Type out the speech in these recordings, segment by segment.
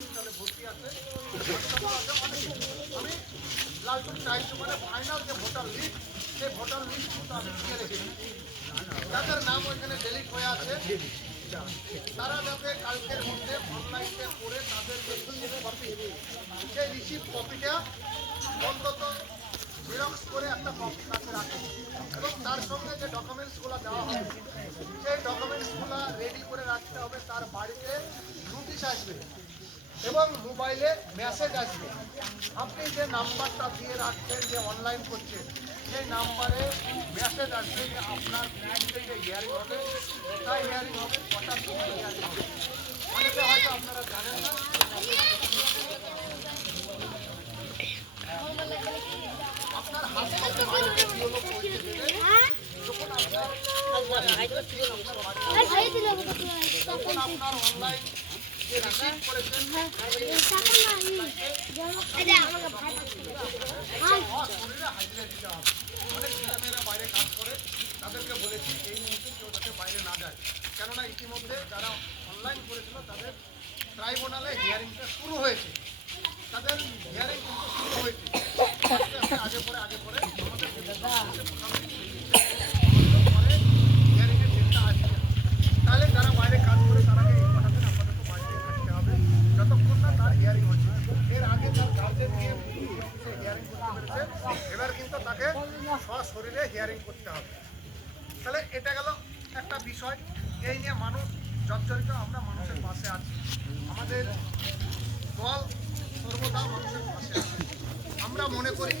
আমি লালটুক চাইছি মানে ফাইনাল যে ভোটার লিস্ট সেই ভোটার লিস্ট কিন্তু আমি দিয়ে রেখেছি। যাদের নাম ওইখানে ডিলিট হয়ে আছে তারা যাতে কালকের মধ্যে অনলাইনে করে তাদের যে রিসিভ কপি সেই রিসিভ কপিটা অন্তত জেরক্স করে একটা কপি কাছে রাখে এবং তার সঙ্গে যে ডকুমেন্টসগুলো দেওয়া হবে সেই ডকুমেন্টসগুলো রেডি করে রাখতে হবে। তার বাড়িতে নোটিশ আসবে এবং মোবাইলে মেসেজ আসবে। আপনি যে নাম্বারটা দিয়ে রাখছেন যে অনলাইন করছেন সেই নাম্বারে মেসেজ আসবে যে আপনার ব্যাংকে যে হিয়ারিং হবে কোথায় হিয়ারিং হবে কটার সময় হিয়ারিং হবে। অনেকে হয়তো আপনারা জানেন না, আপনার হাসপাতালে যখন আপনার অনলাইন যে রিসিভ করেছেন অনেক ছেলেমেয়েরা বাইরে কাজ করে, তাদেরকে বলেছি এই মুহূর্তে কেউ যাতে বাইরে না যায়, কেননা ইতিমধ্যে যারা অনলাইন করেছিল তাদের ট্রাইব্যুনালে হিয়ারিংটা শুরু হয়েছে। তাদের হিয়ারিং কিন্তু শুরু হয়েছে আগে পরে আমাদের হিয়ারিংয়ের ডেটটা আসবে। তাহলে যারা বাইরে কাজ করে তারাকে এই কথাতে আপাতত বাইরে থাকতে হবে যতক্ষণ না তার হিয়ারিং হচ্ছে। এর আগে তার গার্জেন নিয়ে হিয়ারিং করতে পেরেছে, এবার কিন্তু তাকে সশরীরে হিয়ারিং করতে হবে। তাহলে এটা গেল একটা বিষয়, এই নিয়ে মানুষ জর্জরিত। আমরা মানুষের পাশে আছি, আমাদের দল সর্বদা মানুষের পাশে আছে। আমরা মনে করি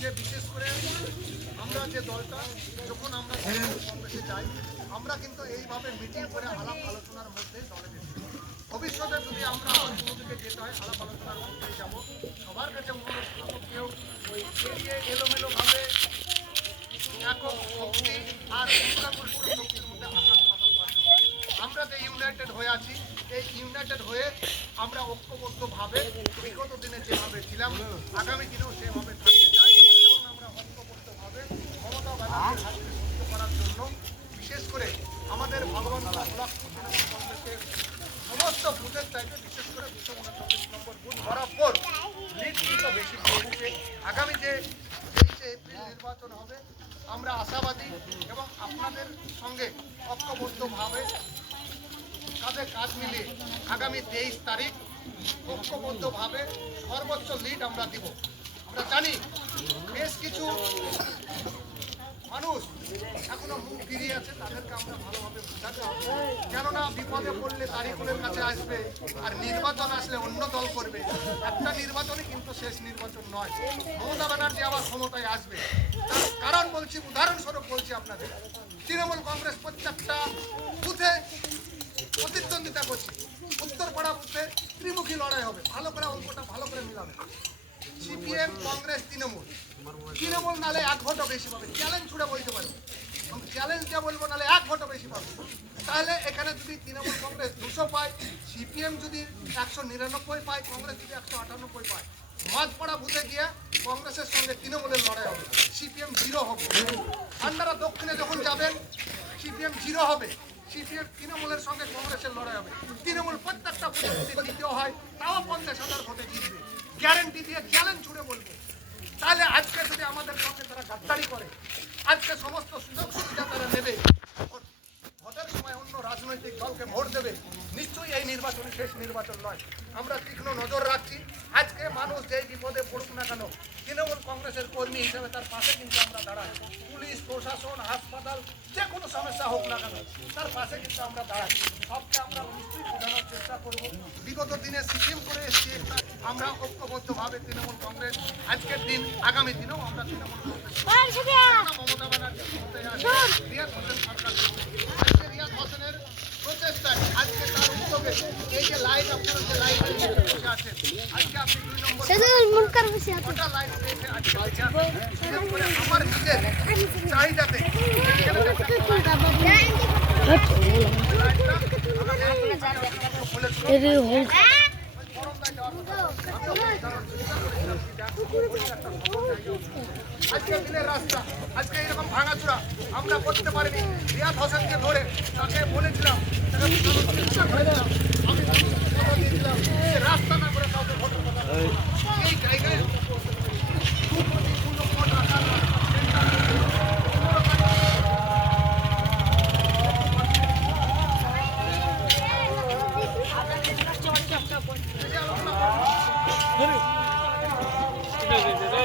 যে বিশেষ করে আমরা যে দলটা যখন আমরা কংগ্রেসে যাই আমরা কিন্তু এইভাবে মিটিং করে আলাপ আলোচনার মধ্যে দলে যেতে। ভবিষ্যতে যদি আমরা কোনো দিকে যেতে হয় আলাপ আলোচনার মধ্যে যাব। সবার কাছে অনুরোধ করবো কেউ এড়িয়ে এলোমেলোভাবে একক শক্তি আর শক্তির মধ্যে আকাশ পাতাল পার্থক্য। আমরা যে ইউনাইটেড হয়ে আছি এই ইউনাইটেড হয়ে আমরা ঐক্যবদ্ধভাবে বিগত দিনে যেভাবে ছিলাম আগামী দিনেও সেভাবে থাকতে চাই এবং আমরা ঐক্যবদ্ধভাবে মমতা ব্যানার্জির হাতকে সুস্থ করার জন্য বিশেষ করে আমাদের ভগবান ব্লক কংগ্রেসের সমস্ত বুথের চাইতে বিশেষ করে 239 নম্বর বুথ বরাবর লিড কিন্তু বেশি পেয়েছে। আগামী যে 23 এপ্রিল নির্বাচন হবে আমরা আশাবাদী এবং আপনাদের সঙ্গে ঐক্যবদ্ধভাবে কাজে কাজ মিলিয়ে আগামী 23 তারিখ ঐক্যবদ্ধভাবে সর্বোচ্চ লিড আমরা দিব। আমরা জানি বেশ কিছু মানুষ এখনো মুখ ফিরিয়ে আছে, তাদেরকে আমরা ভালোভাবে বোঝাতে হবে, কেননা বিপদে পড়লে তারিকুলের কাছে আসবে আর নির্বাচন আসলে অন্য দল করবে। একটা নির্বাচনই কিন্তু শেষ নির্বাচন নয়। মমতা ব্যানার্জি আবার ক্ষমতায় আসবে, তার কারণ বলছি, উদাহরণস্বরূপ বলছি আপনাদের, তৃণমূল কংগ্রেস প্রত্যেকটা বুথে প্রতিদ্বন্দ্বিতা করছে। উত্তরপাড়া বুথে ত্রিমুখী লড়াই হবে, ভালো করে অঙ্কটা ভালো করে মিলাবে। সিপিএম কংগ্রেস তৃণমূল নালে 1 ভোটও বেশি পাবে, চ্যালেঞ্জ ছুড়ে বলতে পারবে। চ্যালেঞ্জ দিয়ে বলবো নালে 1 ভোটও বেশি পাবে। তাহলে এখানে যদি তৃণমূল কংগ্রেস 200 পায়, সিপিএম যদি 199 পায়, কংগ্রেস যদি 198 পায়, মাঝপাড়া বুথে গিয়ে কংগ্রেসের সঙ্গে তৃণমূলের লড়াই হবে, সিপিএম 0 হবে। আপনারা দক্ষিণে যখন যাবেন সিপিএম 0 হবে, সিপিএম তৃণমূলের সঙ্গে কংগ্রেসের লড়াই হবে। তৃণমূল প্রত্যেকটা ভোটে যদি দ্বিতীয় হয় তাও 50,000 ভোটে জিতবে, গ্যারেন্টি দিয়ে চ্যালেঞ্জ ছুড়ে বলবো। তাহলে আজকে যদি আমাদের সঙ্গে তারা গাদ্দারি করে, আজকে সমস্ত সুযোগ সুবিধা তারা নেবে, ভোটের সময় অন্য রাজনৈতিক দলকে ভোট দেবে, নিশ্চয়ই এই নির্বাচন শেষ নির্বাচন নয়। আমরা তীক্ষ্ণ নজর রাখছি। আজকে মানুষ যেই বিপদে পড়ুক না কেন তৃণমূল কংগ্রেসের কর্মী হিসেবে তার পাশে কিন্তু আমরা দাঁড়াই। পুলিশ প্রশাসন হাসপাতাল যে কোনো সমস্যা হোক না কেন তার পাশে কিন্তু আমরা দাঁড়াই। সবকে আমরা নিশ্চয়ই বোঝানোর চেষ্টা করব। বিগত দিনে সিকিম করে এসেছি, আমরা ঐক্যবদ্ধভাবে তৃণমূল কংগ্রেস আজকের দিন আগামী দিনেও আমরা তৃণমূল কংগ্রেস মমতা ব্যানার্জি ক্ষমতায় আছে, রিয়াদ হোসেন সরকার আজকে রিয়াদ হোসেনের প্রচেষ্টায় আজকে তার উদ্যোগে এই যে লাইন আপনারা যে লাইনের বসে আছেন আজকে আপনি 2 নম্বর গোটা লাইন পেয়েছে। আজকে আমার নিজের চাহিদাতে আজকে মিলের রাস্তা আজকে এরকম ভাঙাচোরা আমরা করতে পারিনি। রিয়াদ হোসেনকে ধরে তাকে বলেছিলাম, তাকে চিকিৎসা করেছিলাম, আমি কথা দিয়েছিলাম যে রাস্তা না করে কাউকে ভোটের কথা বলবো না। এই জায়গায় ধরো